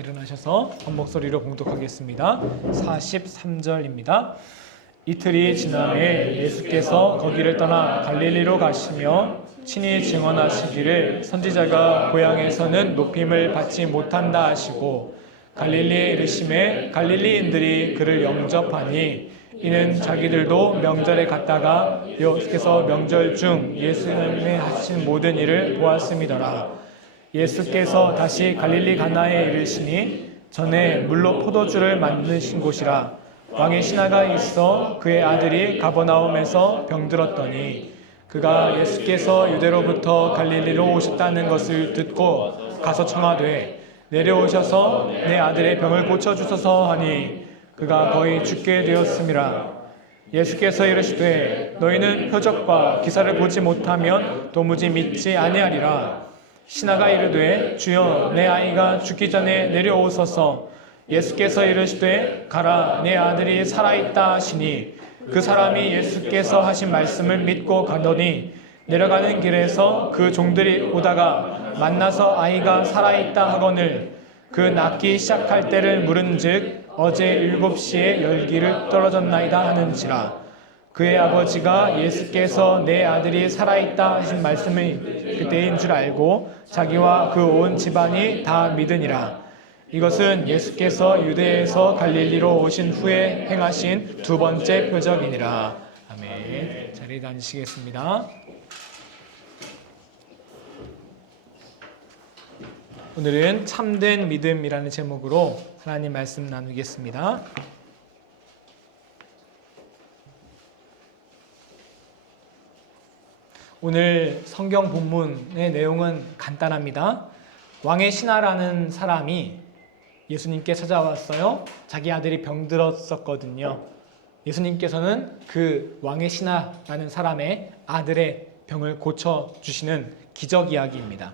일어나셔서 한 목소리로 봉독하겠습니다. 43절입니다. 이틀이 지남에 예수께서 거기를 떠나 갈릴리로 가시며 친히 증언하시기를 선지자가 고향에서는 높임을 받지 못한다 하시고 갈릴리에 이르심에 갈릴리인들이 그를 영접하니 이는 자기들도 명절에 갔다가 예수께서 명절 중 예수님의 하신 모든 일을 보았음이더라. 예수께서 다시 갈릴리 가나에 이르시니 전에 물로 포도주를 만드신 곳이라. 왕의 신하가 있어 그의 아들이 가버나움에서 병들었더니 그가 예수께서 유대로부터 갈릴리로 오셨다는 것을 듣고 가서 청하되 내려오셔서 내 아들의 병을 고쳐주소서 하니 그가 거의 죽게 되었음이라. 예수께서 이르시되 너희는 표적과 기사를 보지 못하면 도무지 믿지 아니하리라. 신하가 이르되 주여 내 아이가 죽기 전에 내려오소서. 예수께서 이르시되 가라 내 아들이 살아있다 하시니 그 사람이 예수께서 하신 말씀을 믿고 가더니 내려가는 길에서 그 종들이 오다가 만나서 아이가 살아있다 하거늘 그 낫기 시작할 때를 물은즉 어제 7시에 열기를 떨어졌나이다 하는지라. 그의 아버지가 예수께서 내 아들이 살아있다 하신 말씀이 그때인 줄 알고 자기와 그 온 집안이 다 믿으니라. 이것은 예수께서 유대에서 갈릴리로 오신 후에 행하신 두 번째 표적이니라. 아멘. 자리에 앉으시겠습니다. 오늘은 참된 믿음이라는 제목으로 하나님 말씀 나누겠습니다. 오늘 성경 본문의 내용은 간단합니다. 왕의 신하라는 사람이 예수님께 찾아왔어요. 자기 아들이 병들었었거든요. 예수님께서는 그 왕의 신하라는 사람의 아들의 병을 고쳐주시는 기적 이야기입니다.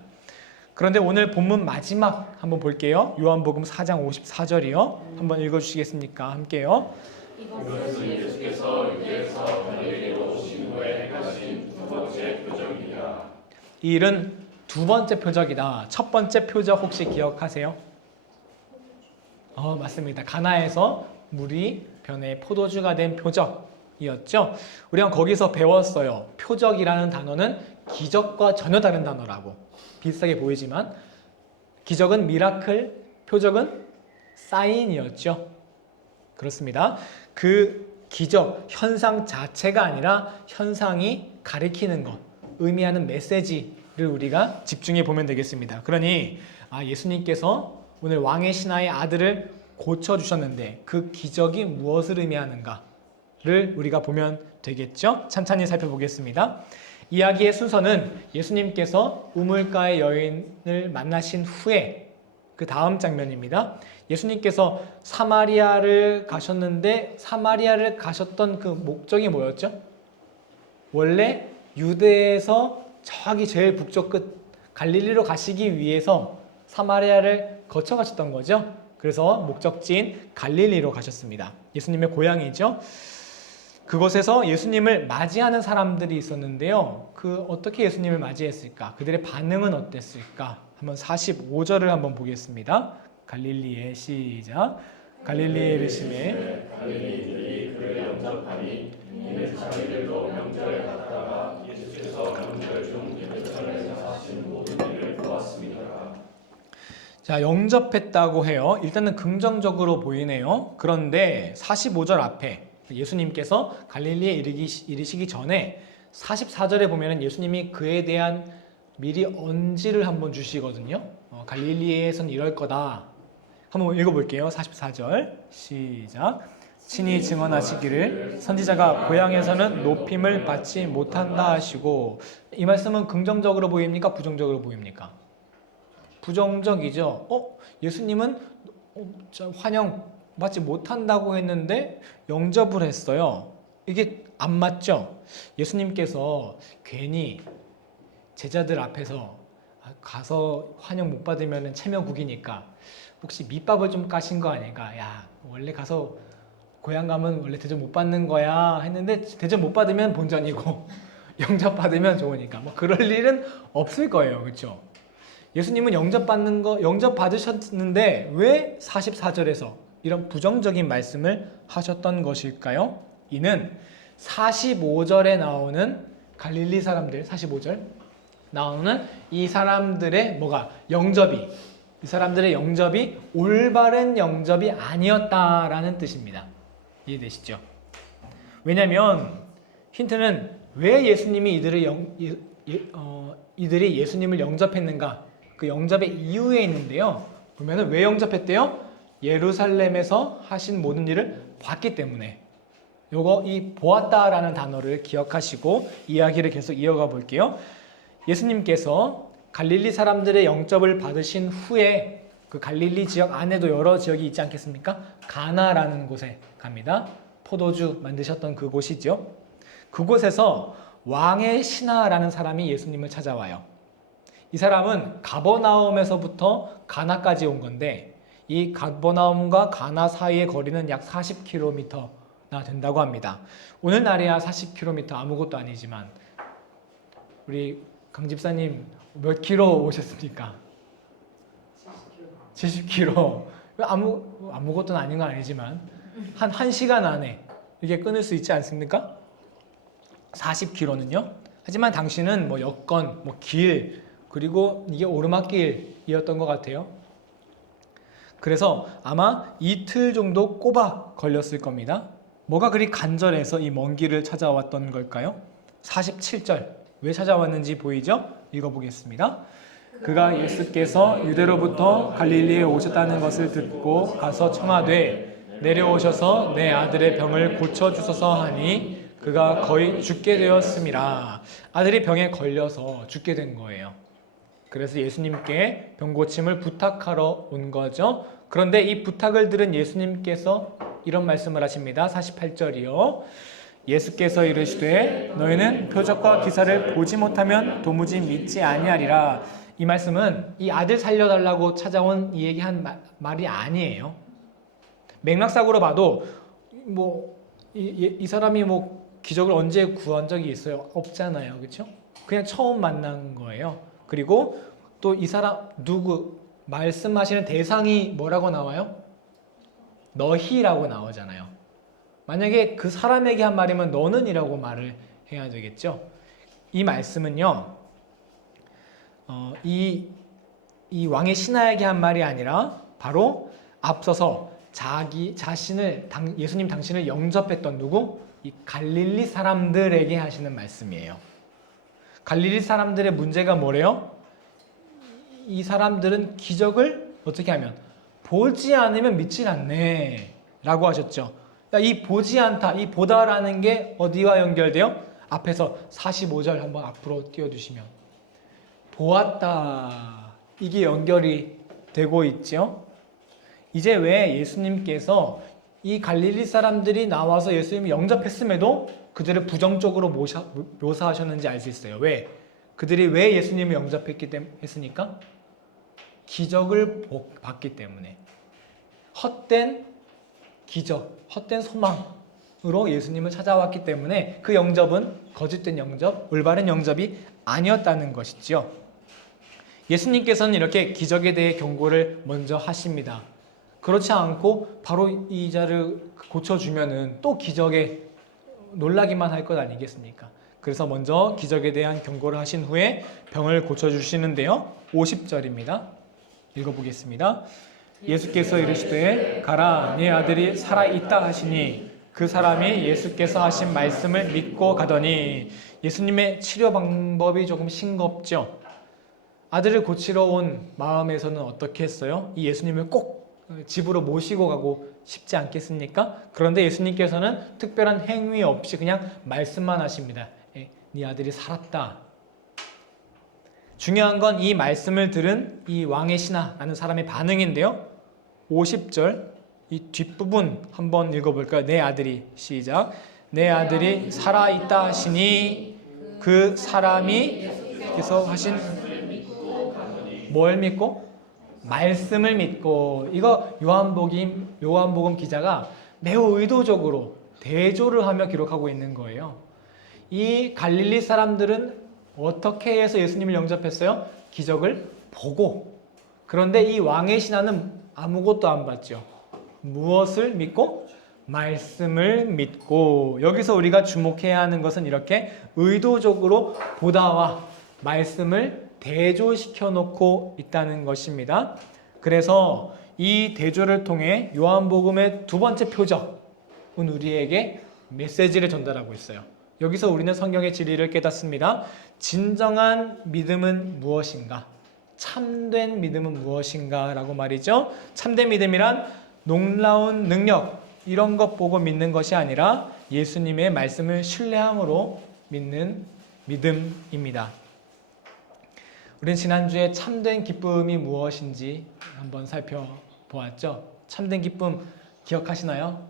그런데 오늘 본문 마지막 한번 볼게요. 요한복음 4장 54절이요. 한번 읽어주시겠습니까? 함께요. 이것은 예수께서 유대에서 갈릴리로 오신 후에 행하신 두 번째 표적이라. 이 일은 두 번째 표적이다. 첫 번째 표적 혹시 기억하세요? 맞습니다. 가나에서 물이 변해 포도주가 된 표적이었죠. 우리가 거기서 배웠어요. 표적이라는 단어는 기적과 전혀 다른 단어라고. 비슷하게 보이지만 기적은 미라클, 표적은 사인이었죠. 그렇습니다. 그 기적, 현상 자체가 아니라 현상이 가리키는 것, 의미하는 메시지를 우리가 집중해 보면 되겠습니다. 그러니 예수님께서 오늘 왕의 신하의 아들을 고쳐주셨는데 그 기적이 무엇을 의미하는가를 우리가 보면 되겠죠? 찬찬히 살펴보겠습니다. 이야기의 순서는 예수님께서 우물가의 여인을 만나신 후에 그 다음 장면입니다. 예수님께서 사마리아를 가셨는데 사마리아를 가셨던 그 목적이 뭐였죠? 원래 유대에서 저기 제일 북쪽 끝 갈릴리로 가시기 위해서 사마리아를 거쳐 가셨던 거죠. 그래서 목적지인 갈릴리로 가셨습니다. 예수님의 고향이죠. 그곳에서 예수님을 맞이하는 사람들이 있었는데요. 어떻게 예수님을 맞이했을까? 그들의 반응은 어땠을까? 한번 45절을 한번 보겠습니다. 갈릴리의 시작. 갈릴리에 이르시매 갈릴리인들이 그를 영접하니 이는 자기들도 명절에 갔다가 예수께서 명절 중 예루살렘에서 하신 모든 일을 보았습니다. 자, 영접했다고 해요. 일단은 긍정적으로 보이네요. 그런데 45절 앞에 예수님께서 갈릴리에 이르시기 전에 44절에 보면 예수님이 그에 대한 미리 언지를 한번 주시거든요. 갈릴리에선 이럴 거다. 한번 읽어볼게요. 44절 시작. 친히 증언하시기를 선지자가 고향에서는 높임을 받지 못한다 하시고, 이 말씀은 긍정적으로 보입니까? 부정적으로 보입니까? 부정적이죠. 예수님은 환영 받지 못한다고 했는데 영접을 했어요. 이게 안 맞죠? 예수님께서 괜히 제자들 앞에서 가서 환영 못 받으면 체면국이니까 혹시 밑밥을 좀 까신 거 아닐까? 야, 원래 가서 고향 가면 원래 대접 못 받는 거야 했는데 대접 못 받으면 본전이고 영접 받으면 좋으니까 뭐 그럴 일은 없을 거예요. 그렇죠? 예수님은 영접 받으셨는데 왜 44절에서 이런 부정적인 말씀을 하셨던 것일까요? 이는 45절에 나오는 갈릴리 사람들, 45절 나오는 이 사람들의 이 사람들의 영접이 올바른 영접이 아니었다라는 뜻입니다. 이해되시죠? 왜냐하면 힌트는 왜 예수님이 이들이 예수님을 영접했는가? 그 영접의 이유에 있는데요. 보면은 왜 영접했대요? 예루살렘에서 하신 모든 일을 봤기 때문에. 이 보았다라는 단어를 기억하시고 이야기를 계속 이어가 볼게요. 예수님께서 갈릴리 사람들의 영접을 받으신 후에 그 갈릴리 지역 안에도 여러 지역이 있지 않겠습니까? 가나라는 곳에 갑니다. 포도주 만드셨던 그곳이죠. 그곳에서 왕의 신하라는 사람이 예수님을 찾아와요. 이 사람은 가버나움에서부터 가나까지 온 건데 이 가버나움과 가나 사이의 거리는 약 40km나 된다고 합니다. 오늘날에야 40km 아무것도 아니지만 우리 강 집사님 몇 킬로 오셨습니까? 70km. 아무것도 아닌 건 아니지만 한 1시간 안에 이게 끊을 수 있지 않습니까? 40km는요. 하지만 당신은 여건, 길, 그리고 이게 오르막길이었던 것 같아요. 그래서 아마 이틀 정도 꼬박 걸렸을 겁니다. 뭐가 그리 간절해서 이 먼 길을 찾아왔던 걸까요? 47절. 왜 찾아왔는지 보이죠? 읽어보겠습니다. 그가 예수께서 유대로부터 갈릴리에 오셨다는 것을 듣고 가서 청하되 내려오셔서 내 아들의 병을 고쳐주소서 하니 그가 거의 죽게 되었음이라. 아들이 병에 걸려서 죽게 된 거예요. 그래서 예수님께 병고침을 부탁하러 온 거죠. 그런데 이 부탁을 들은 예수님께서 이런 말씀을 하십니다. 48절이요. 예수께서 이르시되 너희는 표적과 기사를 보지 못하면 도무지 믿지 아니하리라. 이 말씀은 이 아들 살려달라고 찾아온 이 얘기한 말이 아니에요. 맥락상으로 봐도 이 사람이 기적을 언제 구한 적이 있어요? 없잖아요. 그렇죠? 그냥 처음 만난 거예요. 그리고 또 이 사람 말씀하시는 대상이 뭐라고 나와요? 너희라고 나오잖아요. 만약에 그 사람에게 한 말이면 너는이라고 말을 해야 되겠죠. 이 말씀은요. 이 왕의 신하에게 한 말이 아니라 바로 앞서서 예수님 당신을 영접했던 누구? 이 갈릴리 사람들에게 하시는 말씀이에요. 갈릴리 사람들의 문제가 뭐래요? 이 사람들은 기적을 어떻게 하면 보지 않으면 믿질 않네 라고 하셨죠. 이 보지 않다, 이 보다라는 게 어디와 연결돼요? 앞에서 45절 한번 앞으로 띄워주시면 보았다, 이게 연결이 되고 있죠. 이제 왜 예수님께서 이 갈릴리 사람들이 나와서 예수님을 영접했음에도 그들을 부정적으로 묘사하셨는지 알 수 있어요. 왜? 그들이 왜 예수님을 영접했으니까? 기적을 받기 때문에. 헛된 기적, 헛된 소망으로 예수님을 찾아왔기 때문에 그 영접은 거짓된 영접, 올바른 영접이 아니었다는 것이죠. 예수님께서는 이렇게 기적에 대해 경고를 먼저 하십니다. 그렇지 않고 바로 이 자를 고쳐주면은 또 기적에 놀라기만 할 것 아니겠습니까? 그래서 먼저 기적에 대한 경고를 하신 후에 병을 고쳐주시는데요. 50절입니다. 읽어보겠습니다. 예수께서 이르시되 가라 네 아들이 살아있다 하시니 그 사람이 예수께서 하신 말씀을 믿고 가더니. 예수님의 치료 방법이 조금 싱겁죠. 아들을 고치러 온 마음에서는 어떻게 했어요? 이 예수님을 꼭 집으로 모시고 가고 싶지 않겠습니까? 그런데 예수님께서는 특별한 행위 없이 그냥 말씀만 하십니다. 네 아들이 살았다. 중요한 건 이 말씀을 들은 이 왕의 신하라는 사람의 반응인데요. 50절 이 뒷부분 한번 읽어볼까요? 내 아들이 시작. 내 아들이 살아있다 하시니 그 사람이 계속 하신 뭘 믿고? 말씀을 믿고. 이거 요한복음 기자가 매우 의도적으로 대조를 하며 기록하고 있는 거예요. 이 갈릴리 사람들은 어떻게 해서 예수님을 영접했어요? 기적을 보고, 그런데 이 왕의 신하는 아무것도 안 봤죠. 무엇을 믿고? 말씀을 믿고. 여기서 우리가 주목해야 하는 것은 이렇게 의도적으로 보다와 말씀을 대조시켜 놓고 있다는 것입니다. 그래서 이 대조를 통해 요한복음의 두 번째 표적은 우리에게 메시지를 전달하고 있어요. 여기서 우리는 성경의 진리를 깨닫습니다. 진정한 믿음은 무엇인가? 참된 믿음은 무엇인가? 라고 말이죠. 참된 믿음이란 놀라운 능력, 이런 것 보고 믿는 것이 아니라 예수님의 말씀을 신뢰함으로 믿는 믿음입니다. 우리는 지난주에 참된 기쁨이 무엇인지 한번 살펴보았죠. 참된 기쁨 기억하시나요?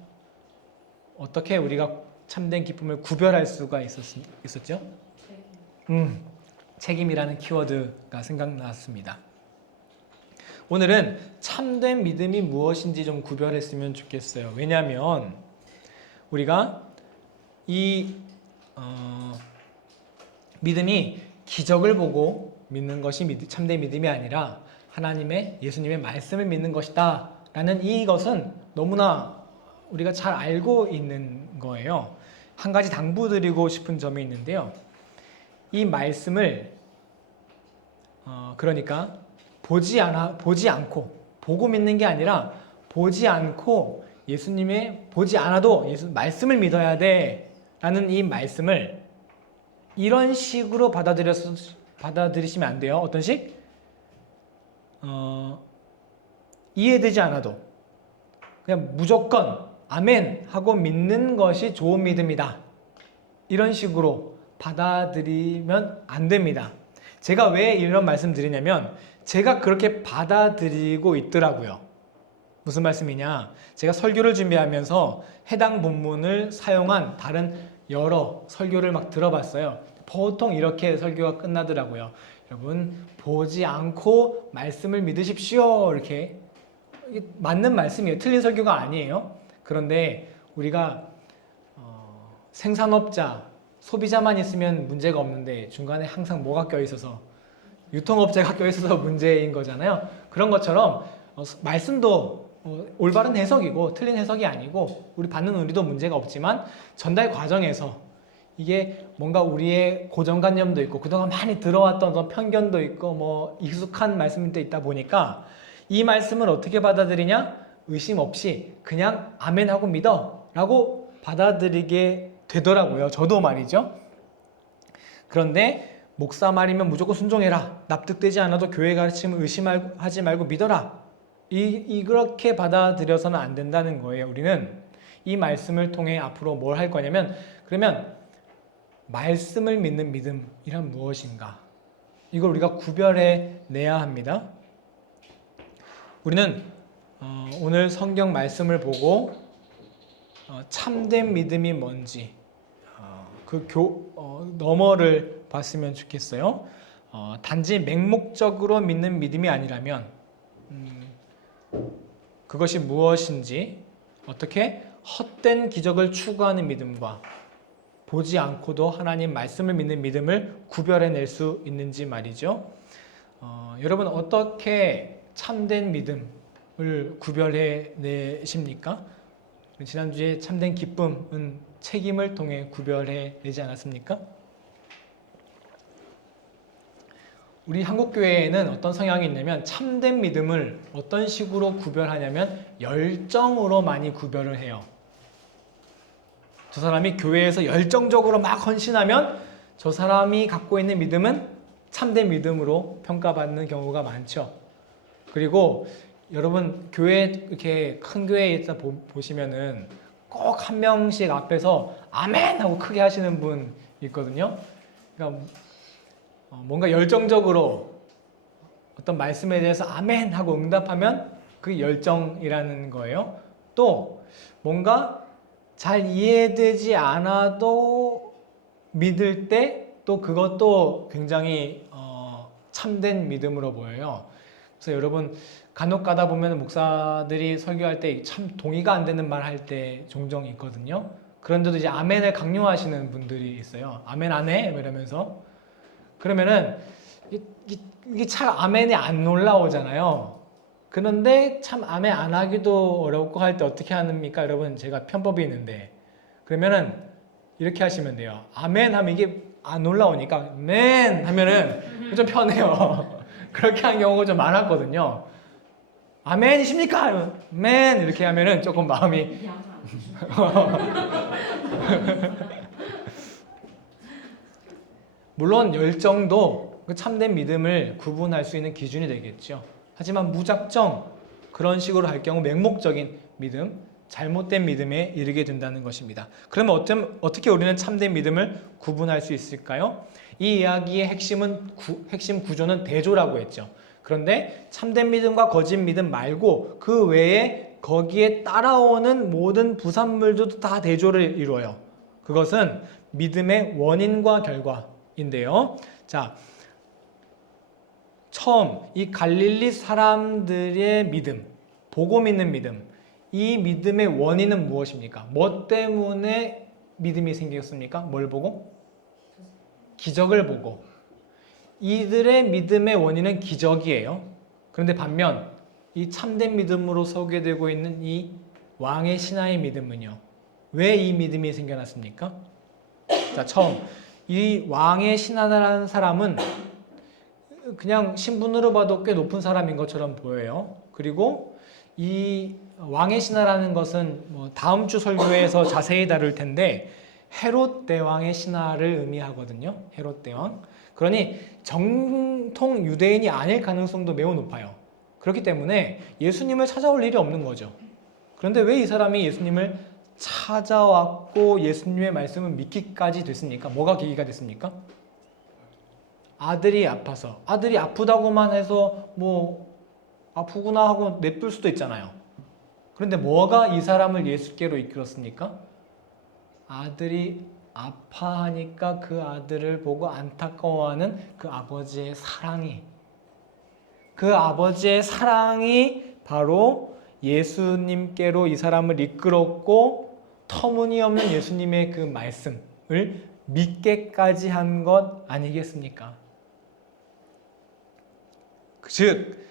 어떻게 우리가 참된 기쁨을 구별할 수가 있었죠? 책임이라는 키워드가 생각났습니다. 오늘은 참된 믿음이 무엇인지 좀 구별했으면 좋겠어요. 왜냐하면 우리가 이 믿음이 기적을 보고 믿는 것이 참된 믿음이 아니라 하나님의 예수님의 말씀을 믿는 것이다 라는 이것은 너무나 우리가 잘 알고 있는 거예요. 한 가지 당부드리고 싶은 점이 있는데요. 이 말씀을 그러니까 보지 않고 보고 믿는 게 아니라 보지 않고 예수님의 보지 않아도 예수 말씀을 믿어야 돼 라는 이 말씀을 이런 식으로 받아들이시면 안 돼요. 어떤 식? 이해되지 않아도 그냥 무조건 아멘 하고 믿는 것이 좋은 믿음이다. 이런 식으로 받아들이면 안 됩니다. 제가 왜 이런 말씀 드리냐면 제가 그렇게 받아들이고 있더라고요. 무슨 말씀이냐? 제가 설교를 준비하면서 해당 본문을 사용한 다른 여러 설교를 막 들어봤어요. 보통 이렇게 설교가 끝나더라고요. 여러분, 보지 않고 말씀을 믿으십시오. 이렇게. 이게 맞는 말씀이에요. 틀린 설교가 아니에요. 그런데 우리가 생산업자, 소비자만 있으면 문제가 없는데 중간에 항상 뭐가 껴있어서 유통업체가 껴있어서 문제인 거잖아요. 그런 것처럼 말씀도 올바른 해석이고 틀린 해석이 아니고 우리 받는 우리도 문제가 없지만 전달 과정에서 이게 뭔가 우리의 고정관념도 있고 그동안 많이 들어왔던 어떤 편견도 있고 뭐 익숙한 말씀도 있다 보니까 이 말씀을 어떻게 받아들이냐? 의심 없이 그냥 아멘하고 믿어 라고 받아들이게 되더라고요. 저도 말이죠. 그런데 목사 말이면 무조건 순종해라. 납득되지 않아도 교회 가르침을 의심하지 말고 믿어라. 이렇게 받아들여서는 안 된다는 거예요. 우리는 이 말씀을 통해 앞으로 뭘 할 거냐면 그러면 말씀을 믿는 믿음이란 무엇인가? 이걸 우리가 구별해 내야 합니다. 우리는 오늘 성경 말씀을 보고 참된 믿음이 뭔지 너머를 봤으면 좋겠어요. 단지 맹목적으로 믿는 믿음이 아니라면 그것이 무엇인지 어떻게 헛된 기적을 추구하는 믿음과 보지 않고도 하나님 말씀을 믿는 믿음을 구별해낼 수 있는지 말이죠. 여러분 어떻게 참된 믿음을 구별해내십니까? 지난주에 참된 기쁨은 책임을 통해 구별해내지 않았습니까? 우리 한국교회에는 어떤 성향이 있냐면 참된 믿음을 어떤 식으로 구별하냐면 열정으로 많이 구별을 해요. 저 사람이 교회에서 열정적으로 막 헌신하면 저 사람이 갖고 있는 믿음은 참된 믿음으로 평가받는 경우가 많죠. 그리고 여러분 교회 이렇게 큰 교회에 있다 보시면은 꼭 한 명씩 앞에서 아멘 하고 크게 하시는 분 있거든요. 그러니까 뭔가 열정적으로 어떤 말씀에 대해서 아멘 하고 응답하면 그게 열정이라는 거예요. 또 뭔가 잘 이해되지 않아도 믿을 때 또 그것도 굉장히 참된 믿음으로 보여요. 그래서 여러분 간혹 가다 보면 목사들이 설교할 때 참 동의가 안 되는 말 할 때 종종 있거든요. 그런데도 이제 아멘을 강요하시는 분들이 있어요. 아멘 안 해? 이러면서. 그러면은 이게 잘 아멘이 안 올라오잖아요. 그런데 참 아멘 안 하기도 어렵고 할 때 어떻게 합니까? 여러분, 제가 편법이 있는데, 그러면은 이렇게 하시면 돼요. 아멘 하면 이게 안 올라오니까 맨 하면은 좀 편해요. 그렇게 한 경우가 좀 많았거든요. 아멘이십니까? 맨 이렇게 하면은 조금 마음이 물론 열정도 그 참된 믿음을 구분할 수 있는 기준이 되겠죠. 하지만 무작정 그런 식으로 할 경우 맹목적인 믿음, 잘못된 믿음에 이르게 된다는 것입니다. 그러면 어떻게 우리는 참된 믿음을 구분할 수 있을까요? 이 이야기의 핵심 구조는 대조라고 했죠. 그런데 참된 믿음과 거짓 믿음 말고 그 외에 거기에 따라오는 모든 부산물도 다 대조를 이루어요. 그것은 믿음의 원인과 결과인데요. 자, 처음 이 갈릴리 사람들의 믿음, 보고 믿는 믿음, 이 믿음의 원인은 무엇입니까? 뭐 때문에 믿음이 생겼습니까? 뭘 보고? 기적을 보고. 이들의 믿음의 원인은 기적이에요. 그런데 반면 이 참된 믿음으로 소개되고 있는 이 왕의 신하의 믿음은요, 왜 이 믿음이 생겨났습니까? 자, 처음 이 왕의 신하라는 사람은 그냥 신분으로 봐도 꽤 높은 사람인 것처럼 보여요. 그리고 이 왕의 신하라는 것은 뭐 다음 주 설교에서 자세히 다룰 텐데 헤롯 대왕의 신하를 의미하거든요. 헤롯 대왕. 그러니 정통 유대인이 아닐 가능성도 매우 높아요. 그렇기 때문에 예수님을 찾아올 일이 없는 거죠. 그런데 왜 이 사람이 예수님을 찾아왔고 예수님의 말씀을 믿기까지 됐습니까? 뭐가 계기가 됐습니까? 아들이 아파서. 아들이 아프다고만 해서 뭐 아프구나 하고 냅둘 수도 있잖아요. 그런데 뭐가 이 사람을 예수께로 이끌었습니까? 아들이 아파하니까 그 아들을 보고 안타까워하는 그 아버지의 사랑이, 그 아버지의 사랑이 바로 예수님께로 이 사람을 이끌었고 터무니없는 예수님의 그 말씀을 믿게까지 한 것 아니겠습니까? 즉,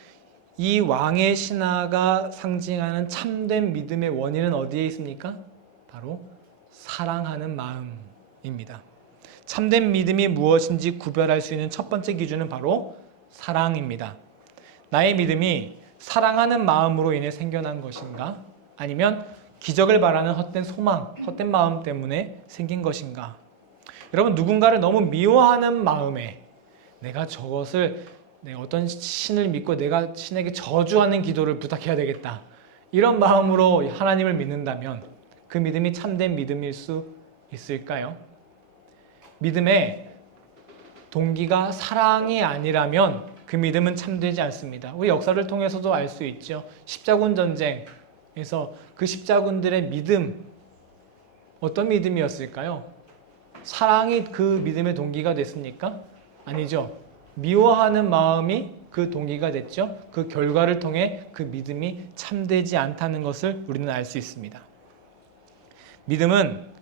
이 왕의 신하가 상징하는 참된 믿음의 원인은 어디에 있습니까? 바로 사랑하는 마음입니다. 참된 믿음이 무엇인지 구별할 수 있는 첫 번째 기준은 바로 사랑입니다. 나의 믿음이 사랑하는 마음으로 인해 생겨난 것인가? 아니면 기적을 바라는 헛된 소망, 헛된 마음 때문에 생긴 것인가? 여러분, 누군가를 너무 미워하는 마음에 내가 어떤 신을 믿고 내가 신에게 저주하는 기도를 부탁해야 되겠다, 이런 마음으로 하나님을 믿는다면 그 믿음이 참된 믿음일 수 있을까요? 믿음의 동기가 사랑이 아니라면 그 믿음은 참되지 않습니다. 우리 역사를 통해서도 알 수 있죠. 십자군 전쟁에서 그 십자군들의 믿음, 어떤 믿음이었을까요? 사랑이 그 믿음의 동기가 됐습니까? 아니죠. 미워하는 마음이 그 동기가 됐죠. 그 결과를 통해 그 믿음이 참되지 않다는 것을 우리는 알 수 있습니다. 믿음은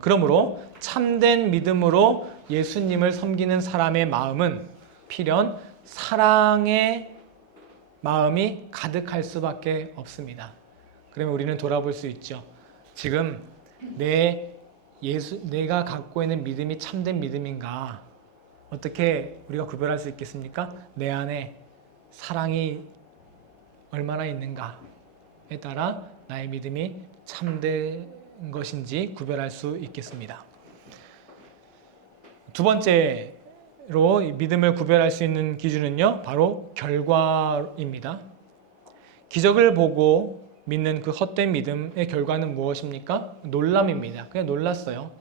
그러므로 참된 믿음으로 예수님을 섬기는 사람의 마음은 필연 사랑의 마음이 가득할 수밖에 없습니다. 그러면 우리는 돌아볼 수 있죠. 지금 내가 갖고 있는 믿음이 참된 믿음인가? 어떻게 우리가 구별할 수 있겠습니까? 내 안에 사랑이 얼마나 있는가에 따라 나의 믿음이 참된 것인지 구별할 수 있겠습니다. 두 번째로 믿음을 구별할 수 있는 기준은요, 바로 결과입니다. 기적을 보고 믿는 그 헛된 믿음의 결과는 무엇입니까? 놀람입니다. 그냥 놀랐어요.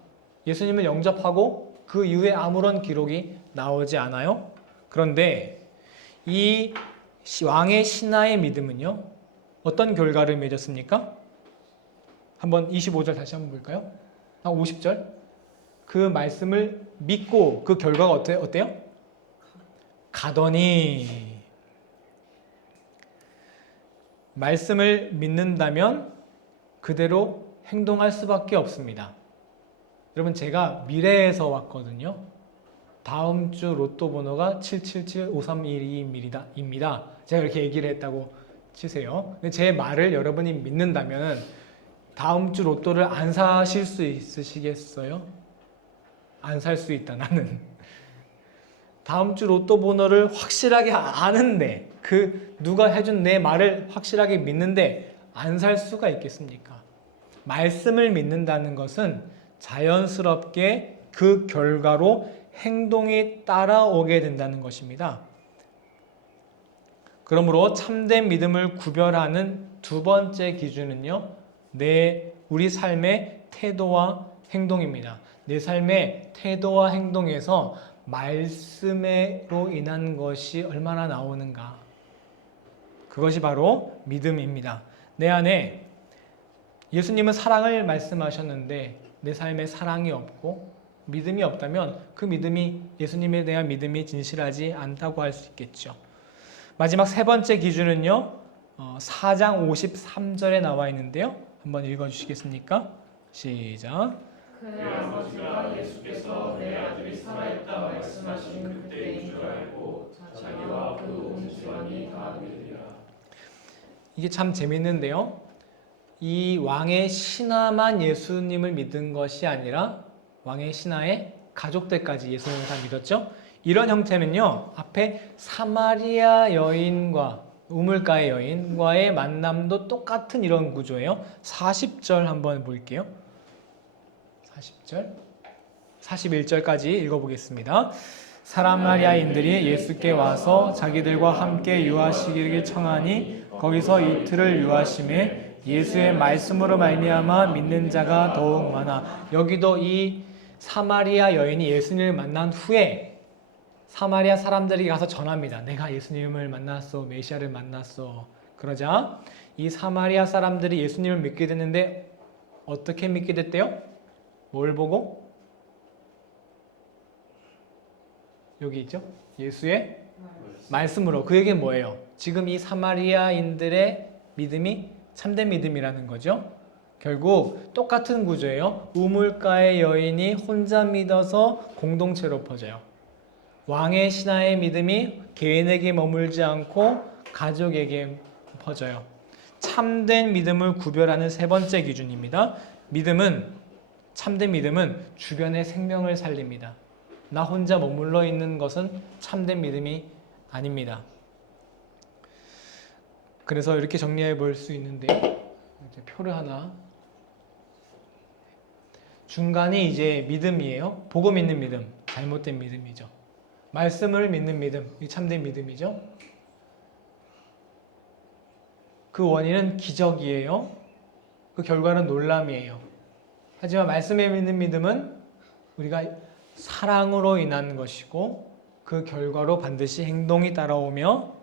예수님을 영접하고 그 이후에 아무런 기록이 나오지 않아요. 그런데 이 왕의 신하의 믿음은요, 어떤 결과를 맺었습니까? 한번 25절 다시 한번 볼까요? 50절. 그 말씀을 믿고 그 결과가 어때요? 가더니. 말씀을 믿는다면 그대로 행동할 수밖에 없습니다. 여러분, 제가 미래에서 왔거든요. 다음 주 로또 번호가 777531입니다. 제가 이렇게 얘기를 했다고 치세요. 근데 제 말을 여러분이 믿는다면 다음 주 로또를 안 사실 수 있으시겠어요? 안 살 수 있다, 나는. 다음 주 로또 번호를 확실하게 아는데, 누가 해준 내 말을 확실하게 믿는데 안 살 수가 있겠습니까? 말씀을 믿는다는 것은 자연스럽게 그 결과로 행동이 따라오게 된다는 것입니다. 그러므로 참된 믿음을 구별하는 두 번째 기준은요, 우리 삶의 태도와 행동입니다. 내 삶의 태도와 행동에서 말씀으로 인한 것이 얼마나 나오는가. 그것이 바로 믿음입니다. 내 안에 예수님은 사랑을 말씀하셨는데 내 삶에 사랑이 없고 믿음이 없다면 그 믿음이, 예수님에 대한 믿음이 진실하지 않다고 할 수 있겠죠. 마지막 세 번째 기준은요, 4장 53절에 나와 있는데요. 한번 읽어주시겠습니까? 시작. 그의 아버지가 예수께서 내 아들이 살아있다 말씀하신 그때인 줄 알고 자기와 그 온 집안이 다 믿으리라. 이게 참 재밌는데요. 이 왕의 신하만 예수님을 믿은 것이 아니라 왕의 신하의 가족들까지 예수님을 다 믿었죠. 이런 형태는요, 앞에 사마리아 여인과 우물가의 여인과의 만남도 똑같은 이런 구조예요. 40절 한번 볼게요. 40절, 41절까지 읽어보겠습니다. 사마리아인들이 예수께 와서 자기들과 함께 유하시기를 청하니 거기서 이틀을 유하심에 예수의 말씀으로 말미암아 믿는 자가 더욱 많아. 여기도 이 사마리아 여인이 예수님을 만난 후에 사마리아 사람들이 가서 전합니다. 내가 예수님을 만났어, 메시아를 만났어. 그러자 이 사마리아 사람들이 예수님을 믿게 됐는데 어떻게 믿게 됐대요? 뭘 보고? 여기 있죠? 예수의 말씀으로. 그 얘기는 뭐예요? 지금 이 사마리아인들의 믿음이 참된 믿음이라는 거죠. 결국 똑같은 구조예요. 우물가의 여인이 혼자 믿어서 공동체로 퍼져요. 왕의 신하의 믿음이 개인에게 머물지 않고 가족에게 퍼져요. 참된 믿음을 구별하는 세 번째 기준입니다. 참된 믿음은 주변의 생명을 살립니다. 나 혼자 머물러 있는 것은 참된 믿음이 아닙니다. 그래서 이렇게 정리해 볼 수 있는데요. 이제 표를 하나. 중간이 이제 믿음이에요. 보고 믿는 믿음, 잘못된 믿음이죠. 말씀을 믿는 믿음, 이 참된 믿음이죠. 그 원인은 기적이에요. 그 결과는 놀람이에요. 하지만 말씀에 믿는 믿음은 우리가 사랑으로 인한 것이고 그 결과로 반드시 행동이 따라오며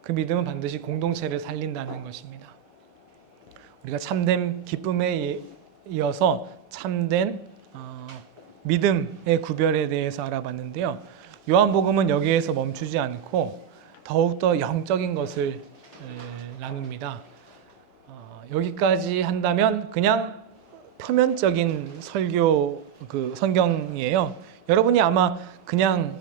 그 믿음은 반드시 공동체를 살린다는 것입니다. 우리가 참된 기쁨에 이어서 참된 믿음의 구별에 대해서 알아봤는데요. 요한복음은 여기에서 멈추지 않고 더욱더 영적인 것을 나눕니다. 여기까지 한다면 그냥 표면적인 설교 성경이에요. 여러분이 아마 그냥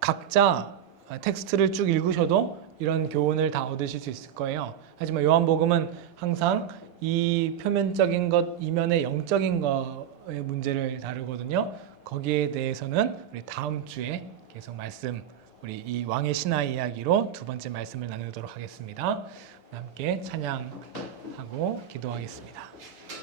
각자 텍스트를 쭉 읽으셔도 이런 교훈을 다 얻으실 수 있을 거예요. 하지만 요한복음은 항상 이 표면적인 것 이면의 영적인 것의 문제를 다루거든요. 거기에 대해서는 우리 다음 주에 계속 우리 이 왕의 신하 이야기로 두 번째 말씀을 나누도록 하겠습니다. 함께 찬양하고 기도하겠습니다.